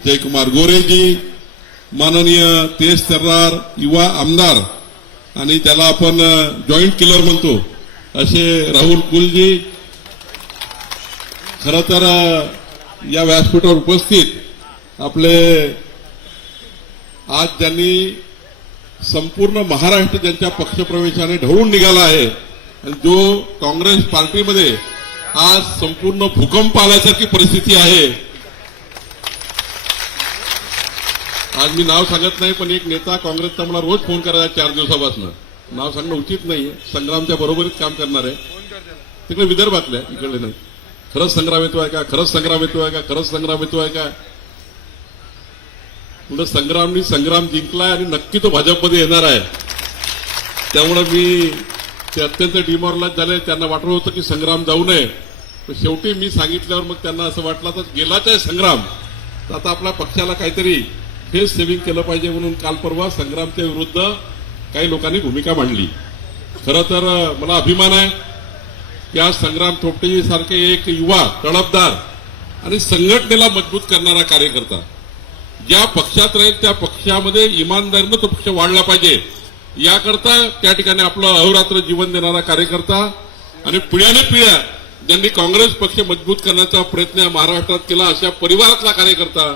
जयकुमार गोरेजी, माननीय तेज तर्रार युवा आमदार आणि त्याला आपण जॉईंट किलर म्हणतो असे राहुल कुलजी, खरं तर या व्यासपीठावर उपस्थित आपले आज ज्यांनी संपूर्ण महाराष्ट्र ज्यांच्या पक्षप्रवेशाने ढवळून निघाला आहे आणि जो काँग्रेस पार्टीमध्ये आज संपूर्ण भूकंप आल्यासारखी परिस्थिती आहे. आज मी नाव सांगत नाही, पण एक नेता काँग्रेसचा मला रोज फोन करायचा 4 दिवसापासून. नाव सांगणं उचित नाहीये, संग्रामच्या बरोबरीत काम करणार आहे. तिकडे विदर्भातल्या, इकडे नाही. खरंच संग्राम येतो आहे का, खरंच संग्राम येतो आहे का, खरंच संग्राम येतो आहे का. पुढे संग्रामनी संग्राम जिंकलाय आणि नक्की तो भाजपमध्ये येणार आहे. त्यामुळे मी ते अत्यंत डिमॉरलाइज झाले. त्यांना वाटलं होतं की संग्राम जाऊ नये, पण शेवटी मी सांगितल्यावर मग त्यांना असं वाटलं तर गेलाच आहे संग्राम, तर आता आपल्या पक्षाला काहीतरी फेस सेव्हिंग केलं पाहिजे म्हणून काल परवा संग्रामच्या विरुद्ध काही लोकांनी भूमिका मांडली. खरं तर मला अभिमान आहे की आज संग्राम थोपटे सारखे एक युवा तडफदार आणि संघटनेला मजबूत करणारा कार्यकर्ता ज्या पक्षात राहील त्या पक्षामध्ये इमानदारीनं तो पक्ष वाढला पाहिजे याकरता त्या ठिकाणी आपलं अहोरात्र जीवन देणारा कार्यकर्ता आणि पिढ्याने पिढ्या ज्यांनी काँग्रेस पक्ष मजबूत करण्याचा प्रयत्न महाराष्ट्रात केला अशा परिवारातला कार्यकर्ता